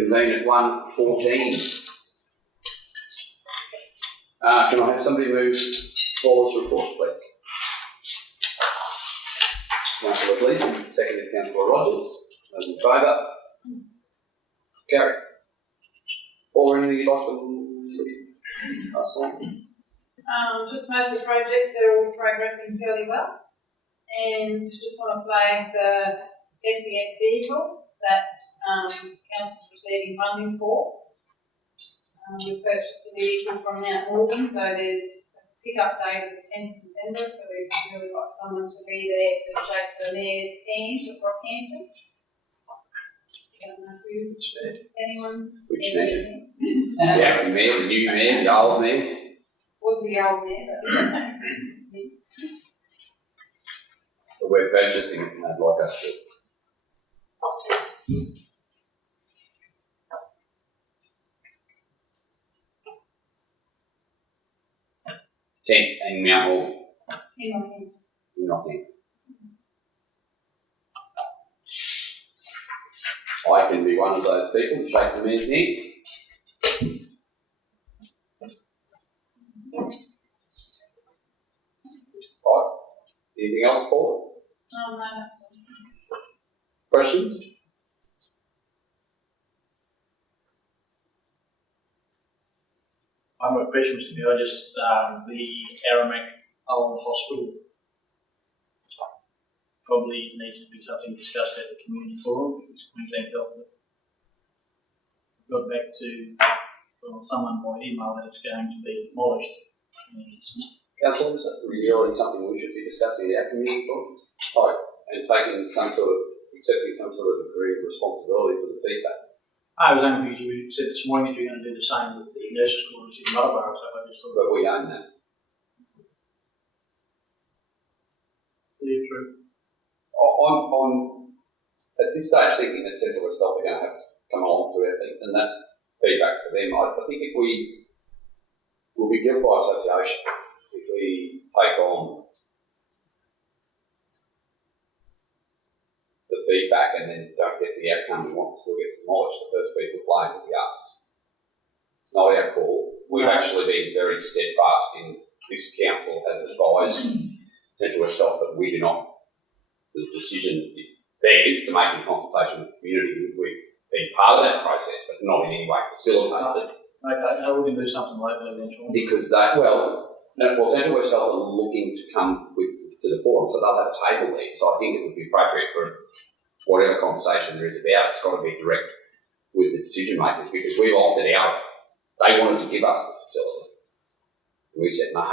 convene at 1:14. Can I have somebody move Paula's report, please? Councillor Gleeson, seconded Councillor Rogers. Those in favour? Carried. Paula, anything you'd like to pass on? Just most of the projects, they're all progressing fairly well. And just want to flag the SES vehicle that Council's receiving funding for. We've purchased the vehicle from Mount Morgan, so there's a pick-up date of the 10th of December, so we've really got someone to be there to shake the mayor's hand at Rockhampton. Anyone? Which mayor? Yeah, the mayor, the new mayor, the old mayor. Was the old mayor, but So we're purchasing it and they'd like us to. Tenth and Mount Morgan. You're not here. I can be one of those people to shake the mayor's hand. Right. Anything else, Paul? no, that's all. Questions? I've got a question, Mr. Mayor. Just the Aramac Old Hospital probably needs to be something discussed at the community forum. It's Queensland Health got back to someone by email that it's going to be demolished. Council, is that really something we should be discussing at our community forum? Right, and taking accepting some sort of degree of responsibility for the feedback. I was only because you said this morning that you're going to do the same with the nurses' quarters in Marlborough, so I just thought. But we own that. Yeah, true. I'm at this stage thinking that Central West Health are going to have to come along to our things, and that's feedback for them. I think if we'll be guilt by association if we take on the feedback and then don't get the outcome we want, still gets demolished. The first people blame will be us. It's not our call. We've actually been very steadfast in this council has advised Central West Health that we do not. The decision is theirs to make in consultation with the community. We've been part of that process, but not in any way facilitated it. Okay, so we can do something like that eventually. Because Central West Health are looking to come to the forum, so they'll have a table there. So I think it would be appropriate for whatever conversation there is about, it's got to be direct with the decision makers because we've opted out. They wanted to give us the facility. And we said no.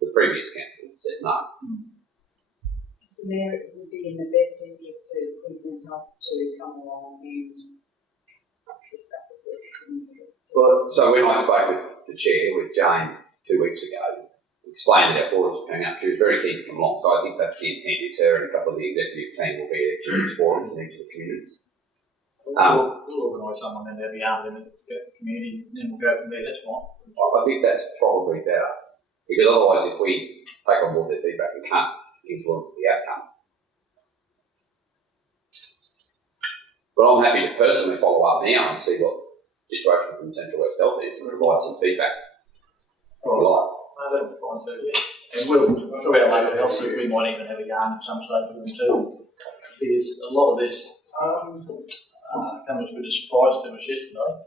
The previous council said no. Mr. Mayor, it would be in the best interest of Queensland Health to come along and discuss it with the community. Well, so when I spoke with the chair, with Jane 2 weeks ago, explained that our forums were coming up, she was very keen to come along. So I think that's the intent. Is her and a couple of the executive team will be at each of these forums in each of the communities. We'll organise someone and there'll be armed and get the community and then we'll go from there, that's fine. I think that's probably better. Because otherwise, if we take on board their feedback, we can't influence the outcome. But I'm happy to personally follow up now and see what the situation from Central West Health is and provide some feedback. All right. No, that'll be fine too, yeah. And I'm sure our local health group, we might even have a yarn at some stage with them too. Because a lot of this comes with a surprise to us yesterday.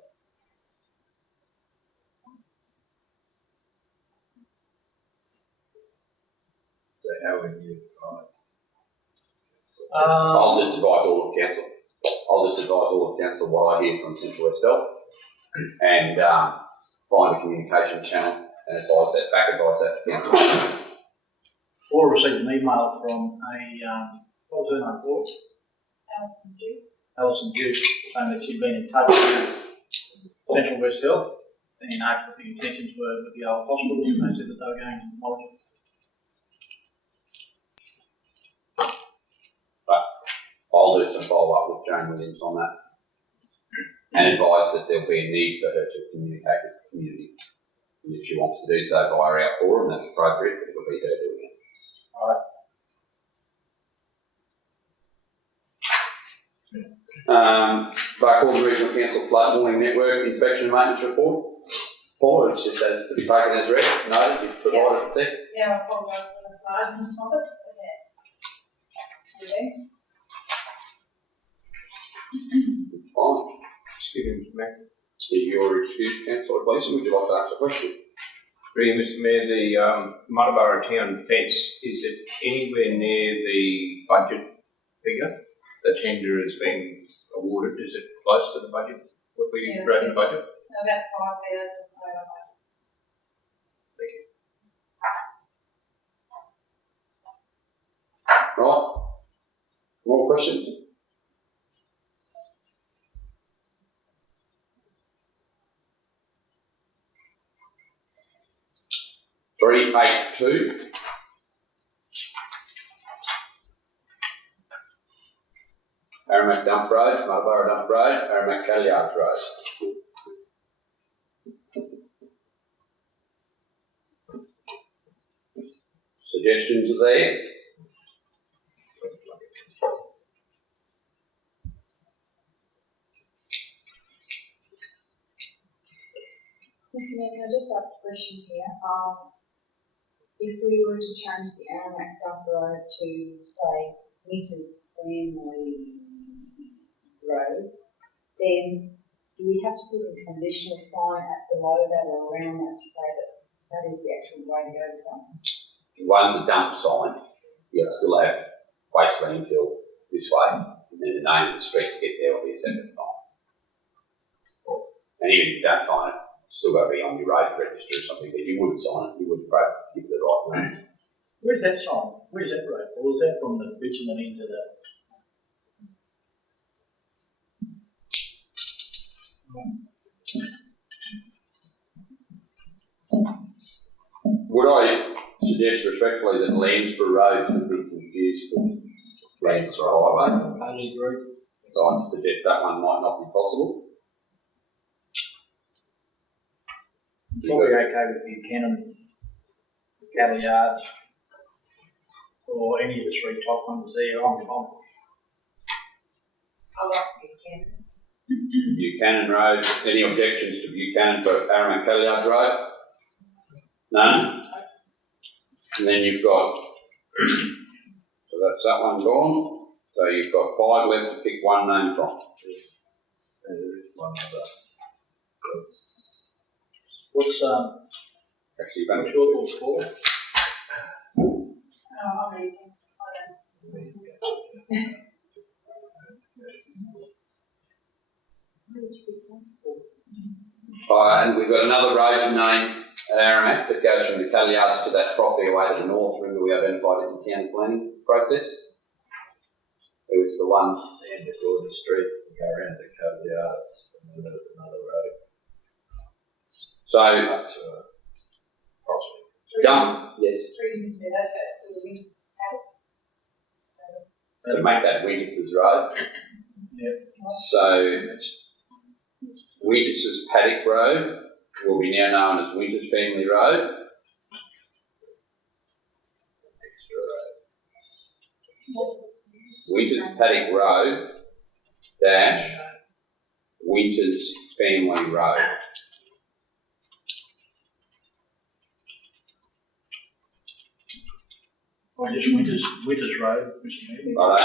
So how would you advise? I'll just advise all of council. What I hear from Central West Health and find a communication channel and advise that to council. Or received an email from what was her name, Paul? Alison Duke, saying that she'd been in touch with Central West Health and asked what the intentions were with the old hospital, and they said that they were going to demolish it. But I'll do some follow-up with Jane Williams on that and advise that there'll be a need for her to communicate with the community. And if she wants to do so via our forum, that's appropriate, but it'll be her doing it. Alright. Barcaldine Regional Council Flood Warning Network Inspection and Maintenance Report. Paul, it's just as to be taken as read. No, you've provided it there. Yeah, I apologise for the largeness of it, but yeah. It's fine. Excuse me, Your excuse, Councillor Gleeson, would you like to ask a question? Really, Mr Mayor, the Muttaburra Town fence, is it anywhere near the budget figure? The tender has been awarded, is it close to the budget? What we Yeah, wrote in it's- budget? About 5,000 over Right. More questions? Three, 8-2. Aramac Dump Road, Muttaburra Dump Road, Aramac Calliards Road. Suggestions are there. Mr Mayor, can I just ask a question here? If we were to change the Aramac Dump Road to, say, Winters Family Road, then do we have to put an additional sign at below that or around that to say that that is the actual way to go to dump? One's a dump sign, you'll still have waste landfill this way, and then the name of the street to get there will be a separate sign. And even if you don't sign it, it's still got to be on your road register or something, but you wouldn't sign it, you wouldn't give it the right name. Where's that sign? Where's that road? Or is that from the bitumen into the? Would I suggest respectfully that Landsborough Road could be confused with Landsborough Highway? Only road. So I'd suggest that one might not be possible. Probably okay with Buchanan, Calliards, or any of the three top ones there. I like Buchanan. Buchanan Road, any objections to Buchanan for Aramac Calliards Road? None? And then you've got, so that's that one gone. So you've got 5 left to pick one name from. There is one other. What's Actually, you've only what's your thoughts for? Oh, amazing. and we've got another road to name at Aramac that goes from the Calliards to that property away to the north. Remember, we identified it in the county planning process. It was the one. The end of Gordon Street, go around the Calliards, and then there's another road So, up to Prospect. dump, yes, Through Mr. Mayor, that goes to the Winters Paddock. So, to make that Winters Road. So, Winters Paddock Road will be now known as Winters Family Road. Extra road. Winters Paddock Road dash Winters Family Road. Or just Winters Road, Mr. Mayor. Righto,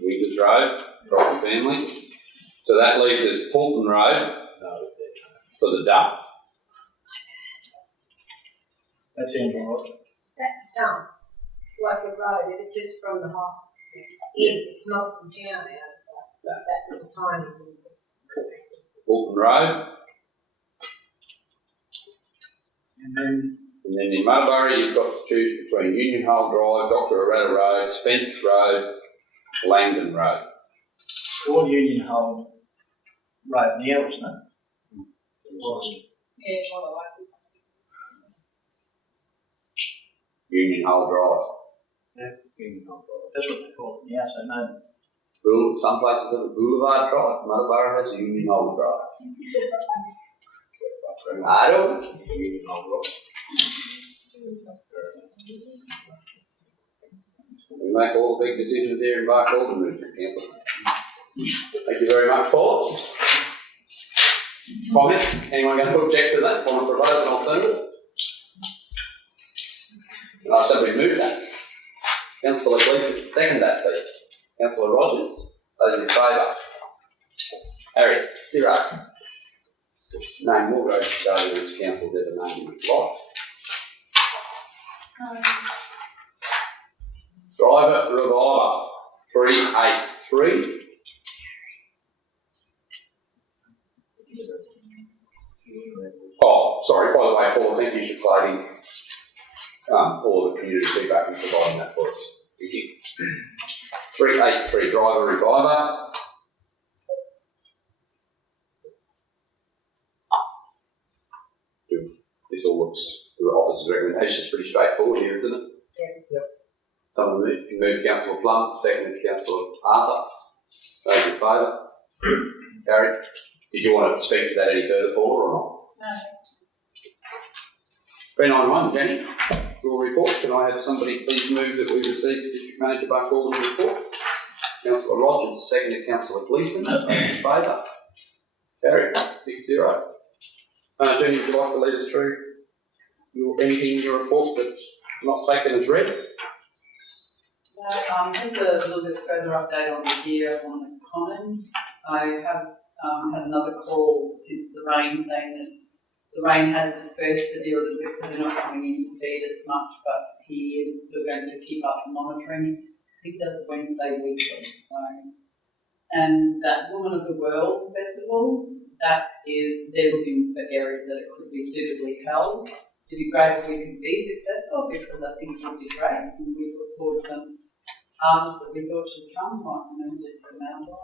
Winters Road, property family. So that leaves us Poulton Road No, it's it. for the dump. That sounds all right. That dump, like the road, is it just from the hot? It's not from town out, it's that little tiny little bit. Poulton Road, And then and then in Muttaburra you've got to choose between Union Hole Drive, Dr. Arata Road, Spence Road, Langdon Road. called Union Hole Road now, isn't it? yeah, it's not like this. Union Hole Drive. That's what they call it now, so no. Some places have a Boulevard Drive, Muttaburra has a Union Hole Drive. I don't. Union Hole Drive. We make all the big decisions here in Barcaldine, Council. Thank you very much, Paul. Comments? Anyone going to object to that? Want to propose an alternative? Can I have somebody move that? Councillor Gleeson, second that please. Councillor Rogers, those in favour? Harry, 0. Name more roads to go to which council's ever named in its life. Driver Reviver, 383. Oh, sorry, by the way, Paul, thank you for collating all the community feedback and providing that for us. Thank you. 383 Driver Reviver. This all looks, the officer's recommendation is pretty straightforward here, isn't it? Yeah. Someone move Councillor Plum, seconded Councillor Arthur. Those in favour? Gary, did you want to speak to that any further, Paul, or not? No. 391, Jenny, your report. Can I have somebody please move that we receive the District Manager Buckhorn's report? Councillor Rogers, seconded Councillor Gleeson. Those in favour? Gary, 6-0. Jenny, would you like to lead us through anything in your report that's not taken as read? Just a little bit further update on the gear on the common. I have had another call since the rain saying that the rain has dispersed the deer a little bit, so they're not coming in to feed as much, but he is still going to keep up monitoring. I think he does it Wednesday weekly. So, and that Woman of the World Festival, they're looking for areas that it could be suitably held. It'd be great if we could be successful, because I think it would be great. And we put forward some artists that we thought should come, like Jessica Mandel.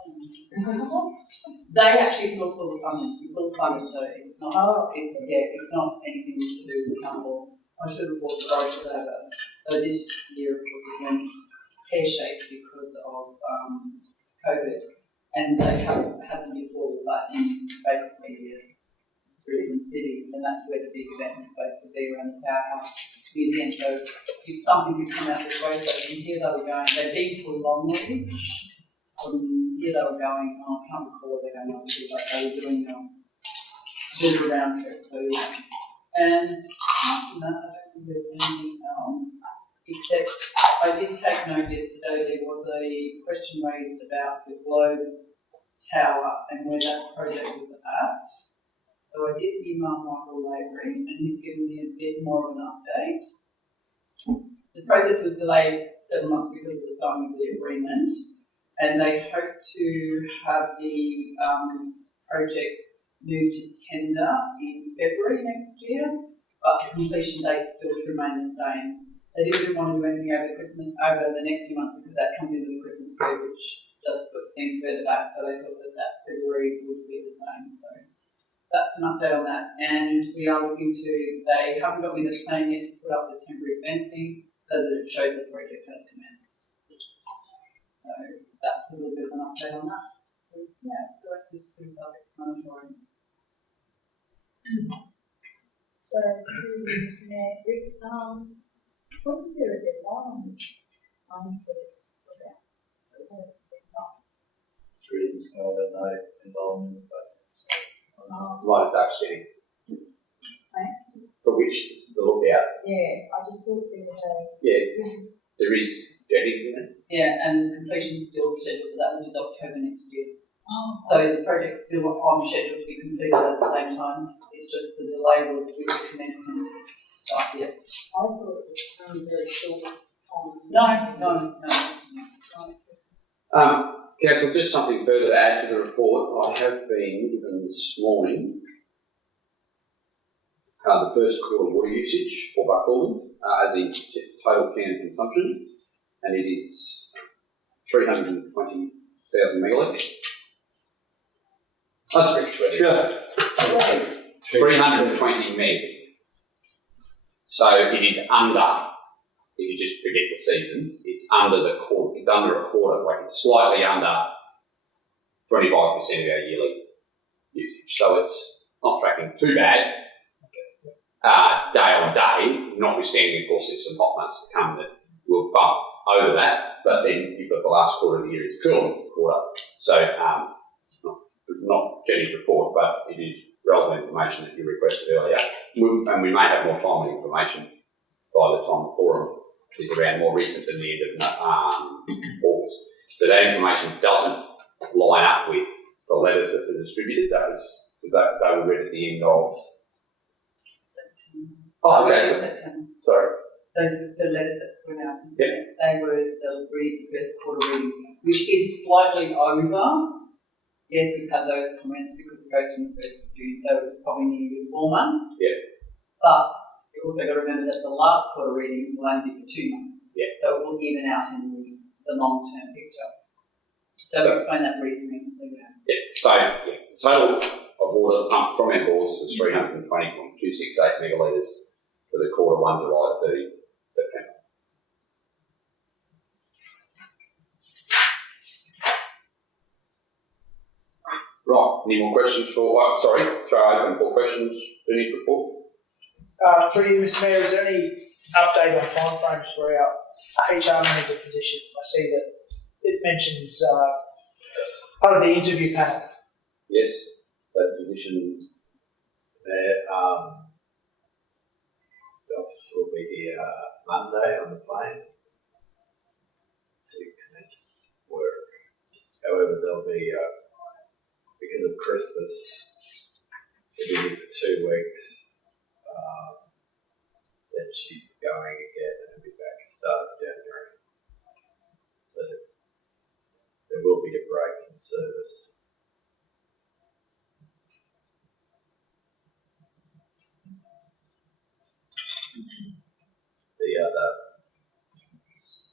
They actually source all the funding. It's all funded, so it's not. It's not anything to do with the council. I should have brought the brochures over. So this year it was again pear-shaped because of COVID, and they haven't had them before, but in basically Brisbane City, and that's where the big event is supposed to be, around the Powerhouse Museum. So if something could come out this way, so from here they were going, they've been to Longreach, from here they were going, I can't recall what they're going on to, but they were doing a bit of a round trip, so yeah. And after that, I don't think there's anything else, except I did take note yesterday there was a question raised about the Globe Tower and where that project was at. So I did email Michael Lavery, and he's given me a bit more of an update. The process was delayed 7 months because of the signing of the agreement, and they hope to have the project moved to tender in February next year, but the completion date still to remain the same. They didn't want to do anything over the next few months, because that comes into the Christmas period, which just puts things further back. So they thought that February would be the same. So that's an update on that. And we are looking to, they haven't got me the plan yet to put up the temporary fencing so that it shows the project has commenced. So that's a little bit of an update on that. So yeah, the rest is pretty self-explanatory. So, Mr. Mayor, Rick, wasn't there a deadline on this money for this program? It's really, I don't know, involvement, but Right at Ducks, Jenny. For which is the lookout. Yeah, I just thought there was a. Yeah, there is jetty, isn't it? Yeah, and completion is still scheduled for that, which is October next year. Oh, So the project's still on schedule to be completed at the same time. It's just the delay was with the commencement stuff, yes. I thought it was only very short time. No. Council, just something further to add to the report. I have been given this morning the first quarter water usage for Buckhorn, as in total can consumption, and it is 320,000 megalitres. Oh, 320 meg. So it is under, if you just predict the seasons, it's under the quarter, it's under a quarter, like it's slightly under 25% of our yearly usage. So it's not tracking too bad, day on day, notwithstanding, of course, there's some hot months to come that will bump over that, but then you've got the last quarter of the year is cooling quarter. So, not Jenny's report, but it is relevant information that you requested earlier. And we may have more timely information by the time the forum is around more recent than the end of August. So that information doesn't line up with the letters that were distributed. That was because they were read at the end of September. Oh, okay. So, September. sorry. Those were the letters that went out. They were the first quarter reading, which is slightly over. Yes, we've had those comments because it goes from the 1st of June, so it's probably nearly 4 months. Yeah. But you've also got to remember that the last quarter reading will only be for 2 months. Yeah. So it will even out in the long-term picture. So explain that reasoning. So, yeah. So, the total of water pumped from our bores was 320.268 megalitres for the quarter 1 July to 30 September. Right, any more questions for, throw open for questions, Denny's report? Through you, Mr. Mayor, is there any update on timeframes for our HR manager position? I see that it mentions part of the interview panel. Yes, that position there. The officer will be here Monday on the plane to commence work. However, there'll be, because of Christmas, we'll be here for 2 weeks. Then she's going again and will be back at the start of January. So there will be a break in service.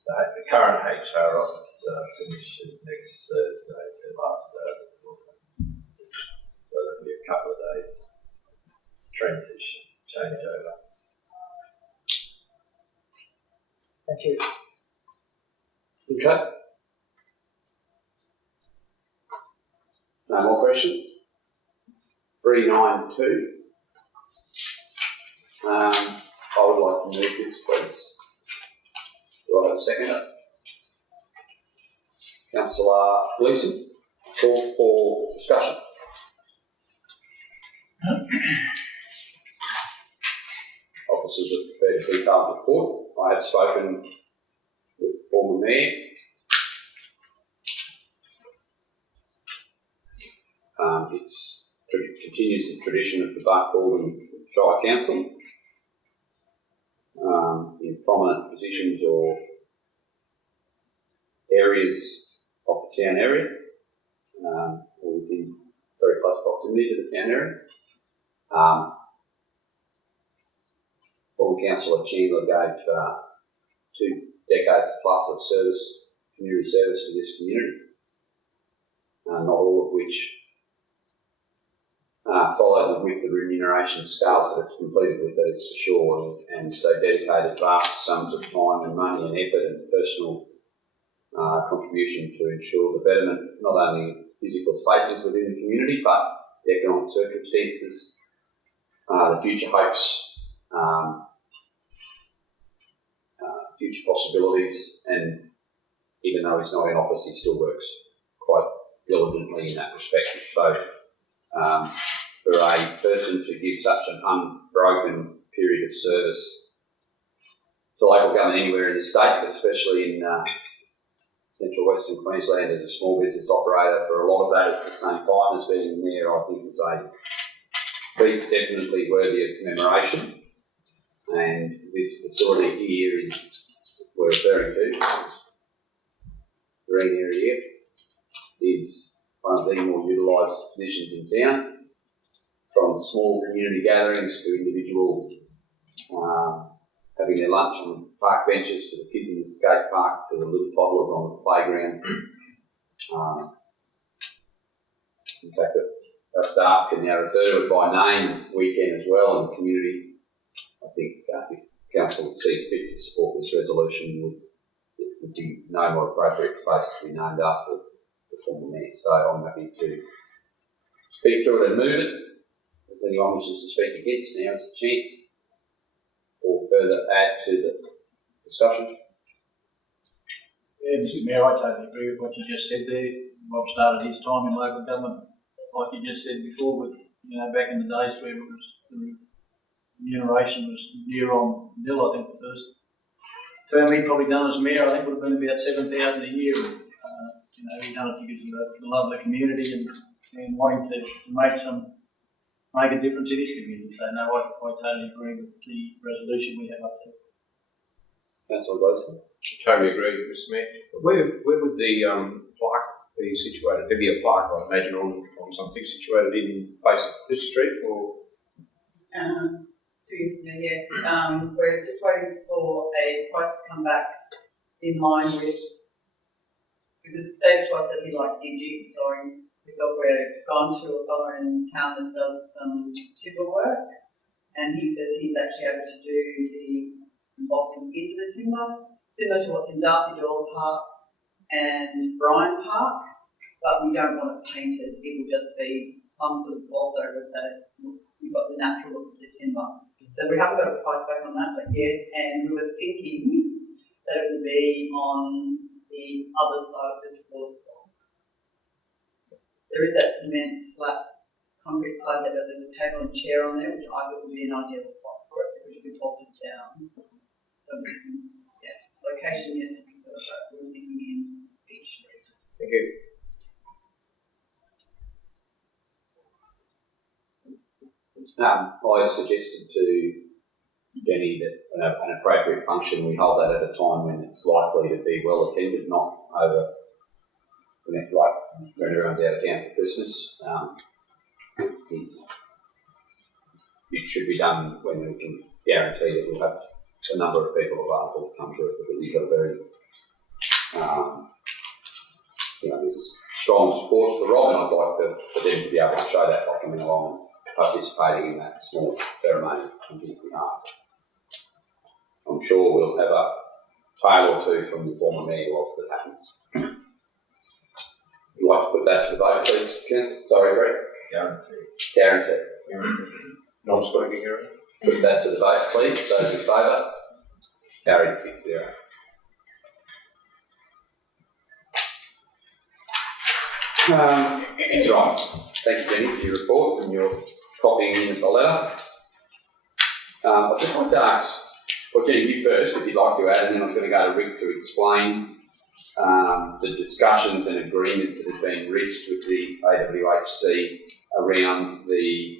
The current HR officer finishes next Thursday, so last day of the quarter. So there'll be a couple of days transition, changeover. Thank you. Okay. No more questions? 392. I would like to move this, please. Do I have a second? Councillor Gleeson, call for discussion. Officers have prepared a detailed report. I have spoken with the former mayor. It continues the tradition of the Barcaldine Shire Council in prominent positions or areas of the town area, or within very close proximity to the town area. Former Councillor Chandler gave 2 decades plus of service, community service to this community, not all of which followed with the remuneration scales that it's completed with, that is for sure, and so dedicated vast sums of time and money and effort and personal contribution to ensure the betterment not only of physical spaces within the community, but the economic circumstances, the future hopes, future possibilities, and even though he's not in office, he still works quite diligently in that respect. So for a person to give such an unbroken period of service to local government anywhere in the state, but especially in central western Queensland as a small business operator for a lot of that at the same time as being mayor, I think is a feat definitely worthy of commemoration. And this facility here is we're referring to, green area, is one of the more utilised positions in town, from small community gatherings to individual having their lunch on park benches, to the kids in the skate park, to the little toddlers on the playground. In fact, our staff can now refer to it by name, weekend as well, and community. I think if Council sees fit to support this resolution, would be no more appropriate space to be named after the former mayor. So I'm happy to speak to it and move it. If anyone wishes to speak against, now is the chance. Or further add to the discussion. Yeah, Mr. Mayor, I totally agree with what you just said there. Rob started his time in local government, like you just said before, with, back in the days where it was, the remuneration was near on nil. I think the first term he'd probably done as mayor, I think, would have been about $7,000 a year. He done it because of the love of the community and wanting to make a difference in his community. So no, I totally agree with the resolution we have up there. Councillor Gleeson. Totally agree, Mr. Mayor. Where would the plaque be situated? There'd be a plaque, I imagine, on something situated in face of this street, or? Yes. We're just waiting for a price to come back in line with. It was stated to us that he liked Digi, so we've gone to a fellow in town that does some timber work, and he says he's actually able to do the embossing into the timber, similar to what's in Darcy Doyle Park and Bryan Park, but we don't want it painted. It will just be some sort of gloss over it that it looks, you've got the natural look of the timber. So we haven't got a price back on that, but yes, and we were thinking that it would be on the other side of the toilet block. There is that cement slab, concrete slab there, but there's a table and chair on there, which I thought would be an ideal spot for it, because you could bolt it down. So, location yet to be sort of we're thinking in Beach Street. Thank you. I suggested to Jenny that an appropriate function, we hold that at a time when it's likely to be well attended, not over when everyone's out of town for Christmas. It should be done when we can guarantee that we'll have a number of people available to come to it, because he's got a very, there's strong support for Rob, and I'd like for them to be able to show that by coming along and participating in that small ceremony on his behalf. I'm sure we'll have a tale or two from the former mayor whilst that happens. Would you like to put that to the vote, please, Councillor? Sorry, Greg? Guaranteed. Non-speaking area. Put that to the vote, please. Those in favour? Carried 6-0. Right. Thank you, Jenny, for your report and your copying in of the letter. I just wanted to ask, well, Jenny, you first, if you'd like to add, and then I was going to go to Rick to explain the discussions and agreement that has been reached with the AWHC around the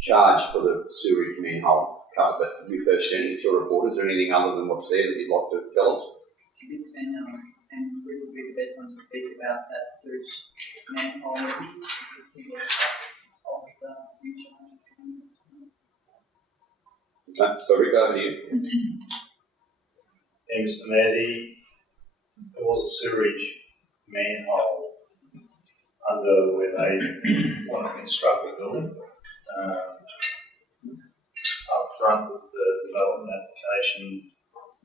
charge for the sewerage manhole cover. But you first, Jenny, it's your report. Is there anything other than what's there that you'd like to tell us? Yes, ma'am, and Rick will be the best one to speak about that sewage manhole, because he was officer in charge. Okay, so Rick, over to you. Yeah, Mr. Mayor, there was a sewerage manhole under where they want to construct a building. Up front with the development application,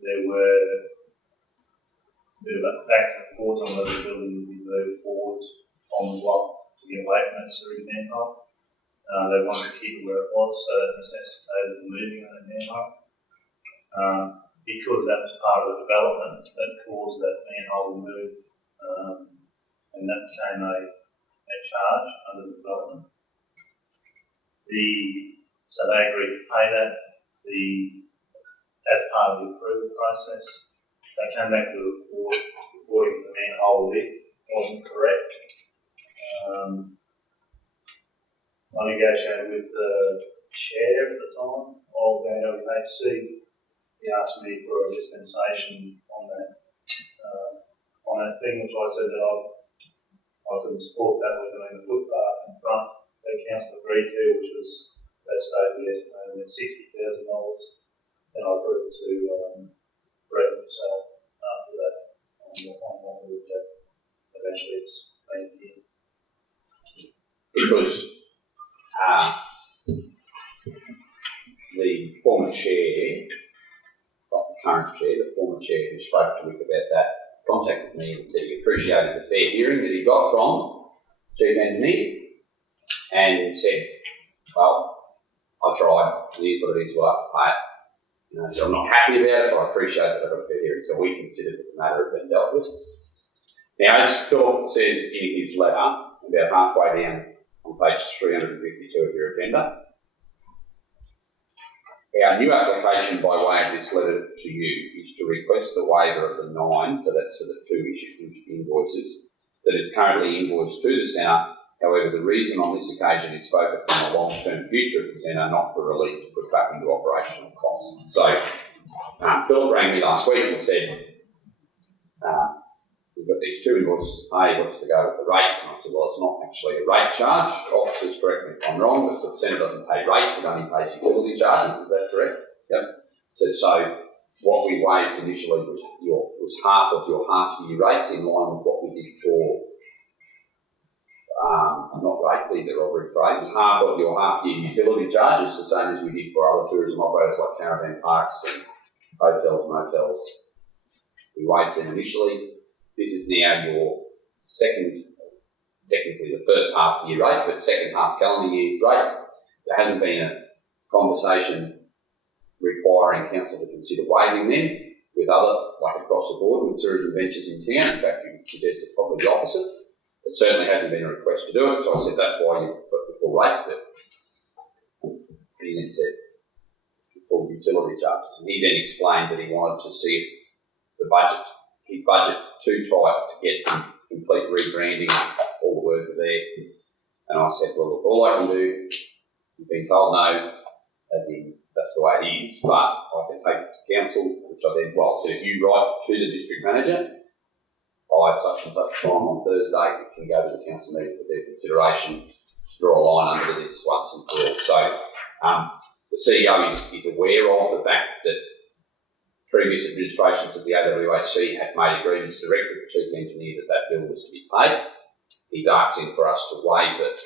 there were a bit of backs and forth on whether the building would be moved forward on the block to get away from that sewerage manhole. They wanted to keep it where it was, so that necessitated the moving of that manhole. Because that was part of the development, that caused that manhole to move, and that became a charge under the development. So they agreed to pay that. As part of the approval process, they came back to the report reporting the manhole lid wasn't correct. I negotiated with the chair at the time of the AWHC. He asked me for a dispensation on that thing, which I said that I could support that with doing the footpath in front that council agreed to, which was, they stated yesterday, $60,000. Then I agreed to Brett himself after that on what we would do. Eventually it's been here. Because the former chair, not the current chair, the former chair who spoke to Rick about that, contacted me and said he appreciated the fair hearing that he got from Chief Engineer, and said, well, I tried, it is what it is, we'll have to pay it. You know, so I'm not happy about it, but I appreciate that I've got a fair hearing. So we consider that the matter has been dealt with. Now, as Philip says in his letter, about halfway down on page 352 of your agenda, our new application by way of this letter to you is to request the waiver of the 9, so that's for the 2 issued invoices, that is currently invoiced to the centre. However, the reason on this occasion is focused on the long-term future of the centre, not for relief to put back into operational costs. So, Philip rang me last week and said, we've got these 2 invoices to pay, what's to go with the rates? And I said, well, it's not actually a rate charge. Officers, correct me if I'm wrong, but the centre doesn't pay rates, it only pays utility charges, is that correct? Yep. So what we waived initially was half of your half-year rates in line with what we did for, not rates either, I'll rephrase, half of your half-year utility charges, the same as we did for other tourism operators like caravan parks and hotels and motels. We waived them initially. This is now your second, technically the first half year rate, but second half calendar year rate. There hasn't been a conversation requiring council to consider waiving them with other, like across the board, with tourism ventures in town. In fact, you suggested probably the opposite. It certainly hasn't been a request to do it, so I said that's why you've got the full rates bill. And he then said, full utility charges. And he then explained that he wanted to see if his budget's too tight to get complete rebranding, all the words are there. And I said, well, look, all I can do, you've been told no, as in that's the way it is, but I can take it to council, which I then, well, so if you write to the district manager, by such and such time on Thursday, it can go to the council meeting for their consideration, draw a line under this once and for all. So the CEO is aware of the fact that previous administrations of the AWHC had made agreements direct with the chief engineer that bill was to be paid. He's asking for us to waive it,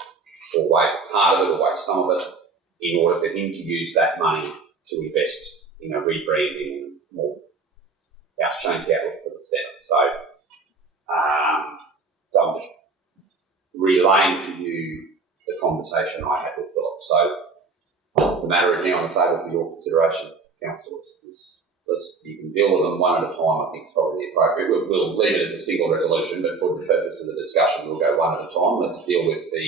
or waive part of it, or waive some of it, in order for him to use that money to invest in a rebranding and more change the outlook for the centre. So I'm just relaying to you the conversation I had with Philip. So the matter is now on the table for your consideration, council. You can deal with them one at a time, I think is probably appropriate. We'll leave it as a single resolution, but for the purpose of the discussion, we'll go one at a time. Let's deal with the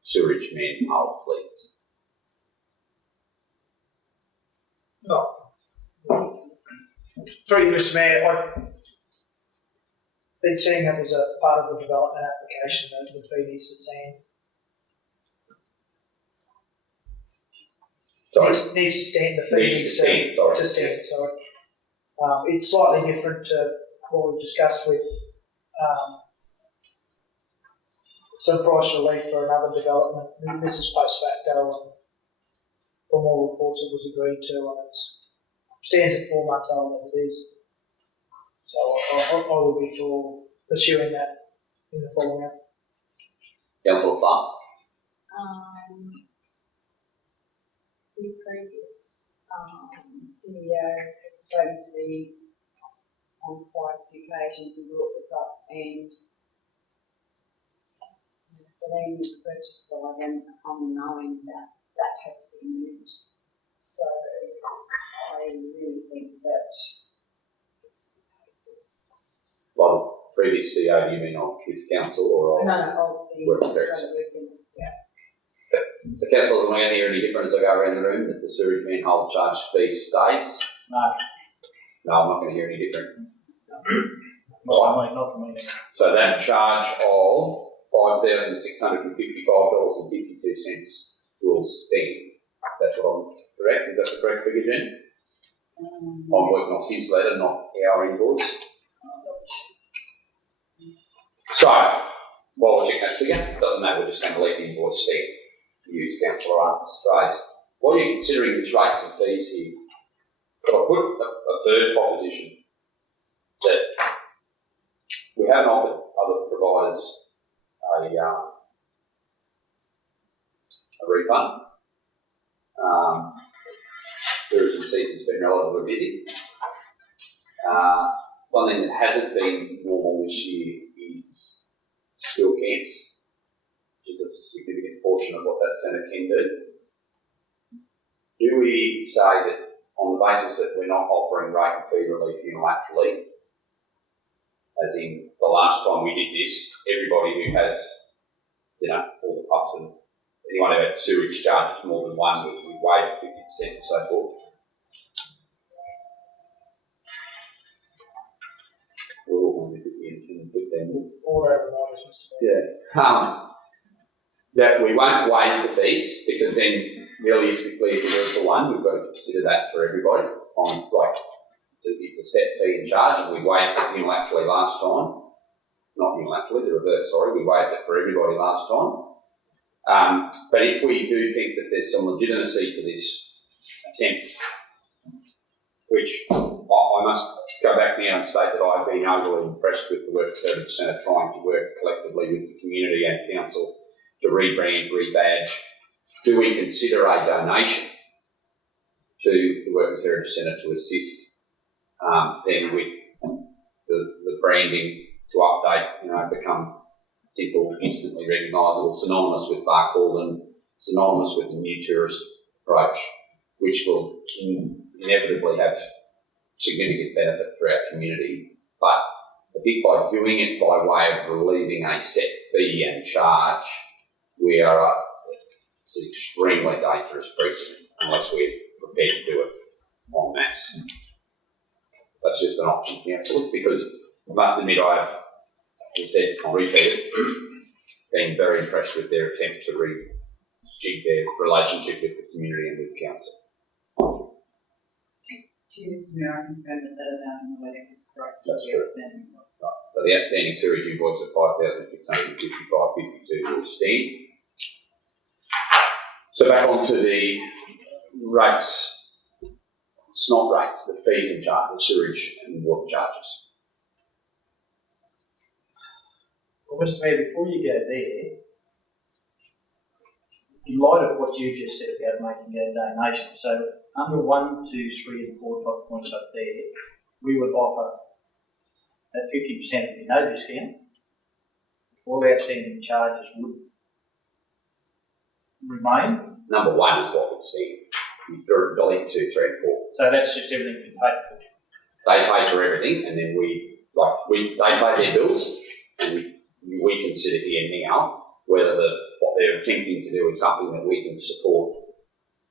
sewerage manhole, please. Through you, Mr. Mayor, I think seeing that was a part of the development application that the fee needs to stand. Sorry? Needs to stand, the fee needs to stand, sorry. It's slightly different to what we've discussed with some price relief for another development. This is post facto, and from all reports it was agreed to, and it stands at 4 months old as it is. So I would be for pursuing that in the following year. Councillor Clark. The previous CEO explained to me on quite a few occasions and brought this up, and the land was purchased by them unknowing that that had to be moved. So I really think that it's By the previous CEO, you mean of this council or of? no, of the Australian Resident, yeah. So councillors, am I going to hear any different as I go around the room that the sewage manhole charge fee stays? No. No, I'm not going to hear any different. Not from me. So that charge of $5,655.52 will stand. Is that what I'm correct? Is that the correct figure, Jen? I'm working off his letter, not our invoice. So, while we're checking that figure, doesn't matter, we're just going to leave the invoice stand. Use Councillor Arthur's phrase. While you're considering these rates and fees here, but I put a third proposition that we haven't offered other providers a refund. Tourism season's been relatively busy. One thing that hasn't been normal this year is school camps, which is a significant portion of what that centre can do. Do we say that on the basis that we're not offering rate and fee relief unilaterally. As in, the last time we did this, everybody who has, all the pubs and anyone who had sewage charges more than one, we waived 50% and so forth. We're all going to be busy in 15 minutes. Order of reminders, Mr. Mayor. That we won't waive the fees, because then realistically, if we do it for one, we've got to consider that for everybody. It's a set fee and charge, and we waived it unilaterally last time. Not unilaterally, the reverse, sorry, we waived it for everybody last time. But if we do think that there's some legitimacy to this attempt, which I must go back now and state that I've been overly impressed with the work of 30% trying to work collectively with the community and council to rebrand, rebadge. Do we consider a donation to the Workers Heritage Centre to assist then with the branding to update, become people instantly recognisable, synonymous with Bark Hall, synonymous with the new tourist approach, which will inevitably have significant benefit for our community. But I think by doing it by way of relieving a set fee and charge, it's an extremely dangerous precedent unless we're prepared to do it en masse. That's just an option, councillors, because I must admit I have, as I said, I'll repeat it, been very impressed with their attempt to rejig their relationship with the community and with council. Mr. Mayor, I confirm that amount in the letter is correct. That's correct. So the outstanding sewage invoice of $5,655.52 will stand. So back onto the rates, it's not rates, the fees and charges, sewage and water charges. Well, Mr. Mayor, before you go there, in light of what you just said about making a donation, so under 1, 2, 3 and 4 top points up there, we would offer at 50% of no discount. All outstanding charges would remain. Number one is what we've seen. You delete 2, 3 and 4. So that's just everything we paid for. They pay for everything, and then they pay their bills, and we consider here now whether what they're attempting to do is something that we can support.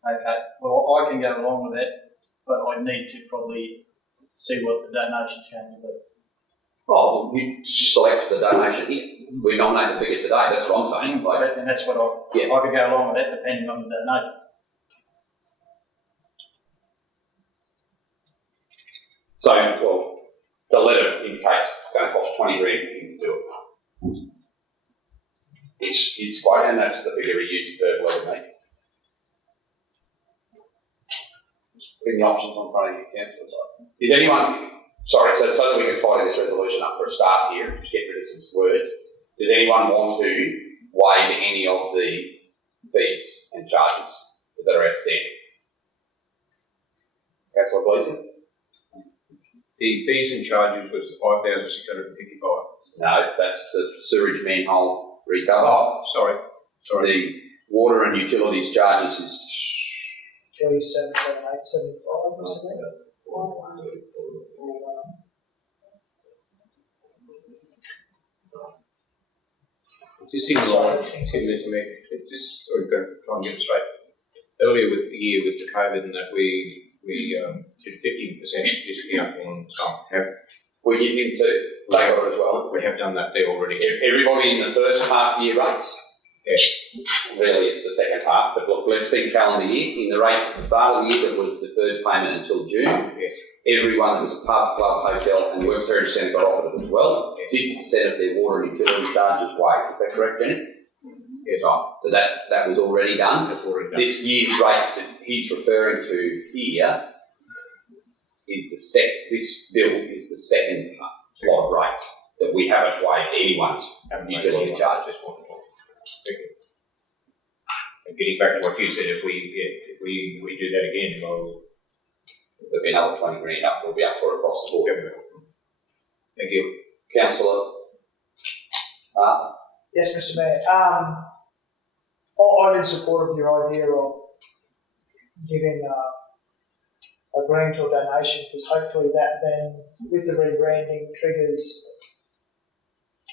Okay. Well, I can go along with that, but I need to probably see what the donation's going to be. Well, we select the donation here. We nominate the figure today. That's what I'm saying. And that's what I could go along with that, depending on the donation. So, well, the letter indicates it's going to cost 20 grand for him to do it. It's quite, and that's the figure he used verbally with me. Putting the options on front of you, councillors. Is anyone, sorry, so that we can tidy this resolution up for a start here, get rid of some words, does anyone want to waive any of the fees and charges that are outstanding? Councillor Gleeson? The fees and charges was the 5,655. No, that's the sewage manhole recover. Oh, sorry. The water and utilities charges is 377875, Mr. Mayor. It's just in line, Mr. Mayor. It's just, we're going to try and get it straight. Earlier with the year with the COVID and that we did 50% discount on some. We give him to they got it as well. We have done that there already. Everybody in the first half year rates. Yes. Really, it's the second half, but look, let's think calendar year. In the rates at the start of the year that was deferred payment until June, yes. Everyone that was a pub, club, hotel and Works Heritage Centre got offered it as well. 50% of their water and utility charges waived. Is that correct, Jenny? Yes, right. So that was already done. That's already done. This year's rates that he's referring to here is this bill is the second lot of rates that we haven't waived anyone's utility charges. And getting back to what you said, if we do that again, well, there'll be another 20 grand up. We'll be up for it across the board. Thank you, Councillor. Yes, Mr. Mayor. I'm in support of your idea of giving agreeing to a donation, because hopefully that then, with the rebranding, triggers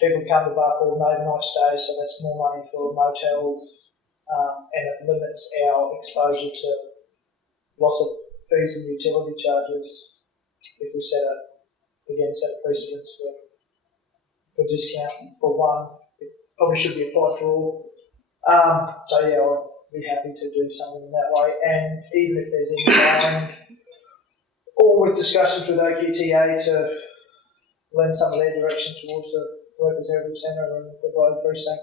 people come to Barcode overnight stays, so that's more money for motels, and it limits our exposure to loss of fees and utility charges if we set a precedence for discount for one. It probably should be applied for all. So yeah, I'd be happy to do something in that way, and even if there's any time, or with discussions with OQTA to lend some of their direction towards the Workers Heritage Centre and the Road Precinct.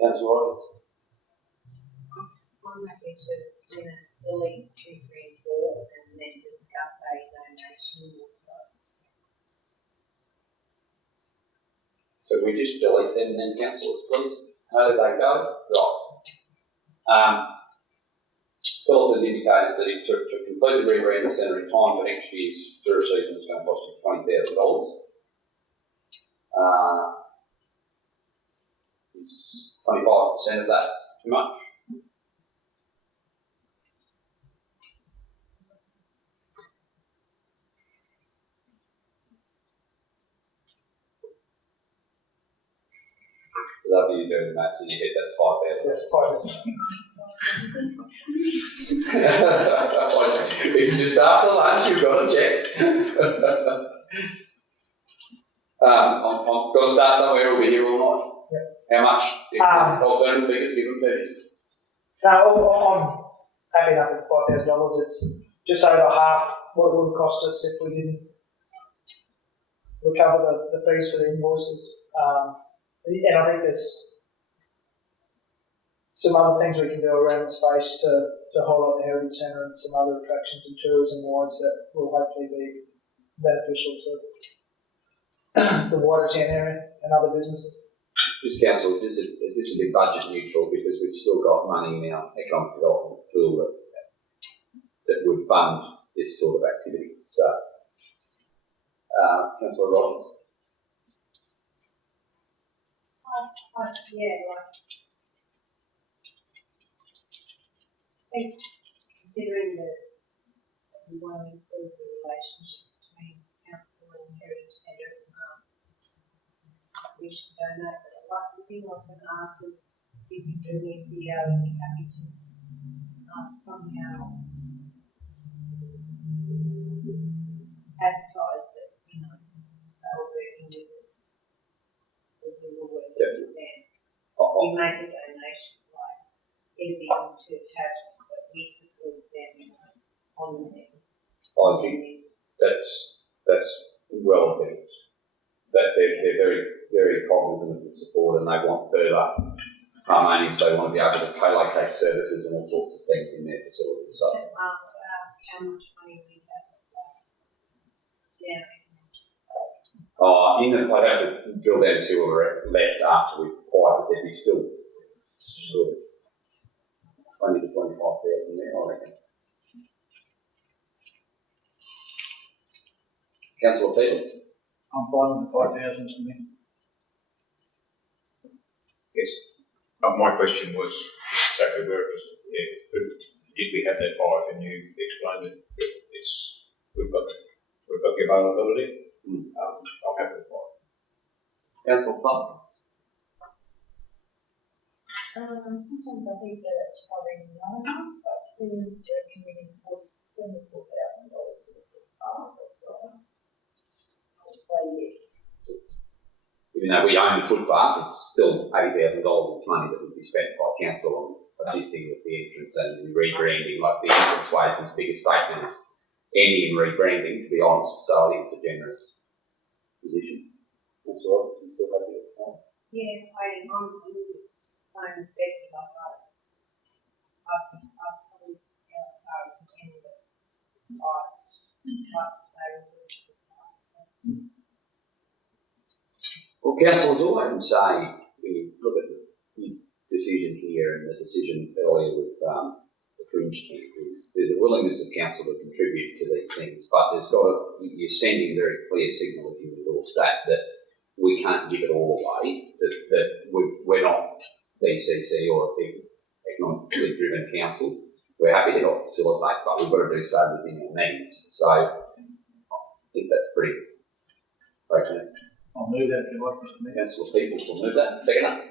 Councillor Rogers. I'm happy to delete 2, 3 and 4 and then discuss a donation also. So we just delete them then, councillors, please. How do they go? Right. Philip has indicated that to complete the rebrand the centre in time for next year's tourist season is going to cost you $20,000. Is 25% of that too much? Without you doing the maths in your head, that's 5,000. That's 5,000. It's just after lunch, you've got to check. I'm going to start somewhere, we'll be here all night. Yep. How much if there's alternative figures given to you? No, I'm happy enough with $5,000. It's just over half what it would cost us if we didn't recover the fees for the invoices. And I think there's some other things we can do around the space to highlight the Heritage Centre and some other attractions and tourism wise that will hopefully be beneficial to the wider town area and other businesses. Just council, is this a bit budget neutral because we've still got money in our economic development pool that would fund this sort of activity. So, Councillor Rogers. Yeah, like, I think considering that we want to improve the relationship between council and Heritage Centre, we should donate. But like the thing I was going to ask is, if you do new CEO, I'd be happy to somehow advertise that, you know, they were working with us. We will work with them. We make a donation, like it'd be good to have that we support them on there. I think that's well that they're very, very cognizant of the support and they want further harmonies. They want to be able to co-locate services and all sorts of things in their facilities. So Ask how much money we have. Yeah. I'd have to drill down to see what we're left after we've acquired, but there'd be still sort of 20 to 25,000 there, I reckon. Councillor Peters? I'm fine with the 5,000 to me. Yes. My question was exactly where it was. Yeah, did we have that 5? And you explained that we've got the availability. I'll have the 5. Councillor Clark? Sometimes I think that it's probably not enough, but as soon as the committee puts $74,000 worth of farm as well, I would say yes. Even though we own the footpath, it's still $80,000 of money that would be spent by council on assisting with the entrance and the rebranding. Like the entrance way is as big a statement as any in rebranding, to be honest. So I think it's a generous position. That's right. You still happy with that? Yeah, I'm the same as Becky. I've probably gone as far as 10, but I'd like to say Well, councillors, all I can say when you look at the decision here and the decision earlier with the fringe camp is there's a willingness of council to contribute to these things, but you're sending a very clear signal if you endorse that we can't give it all away, that we're not BCC or a big economically driven council. we're happy to help facilitate, but we've got to do so within our means. So I think that's pretty okay. I'll move that if you like, Mr Mayor. Councillor Peoples will move that. Second.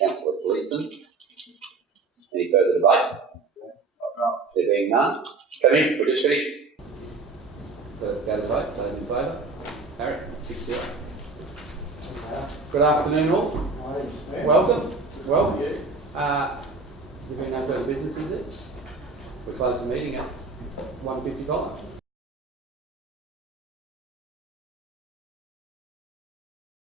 Councillor Gleeson. Any further debate? There being none. Come in, we'll just finish. Go to vote. Those in favour? Harry, 6-0. Good afternoon all. Welcome. Well, there being no further business, is it? We close the meeting at 1:55.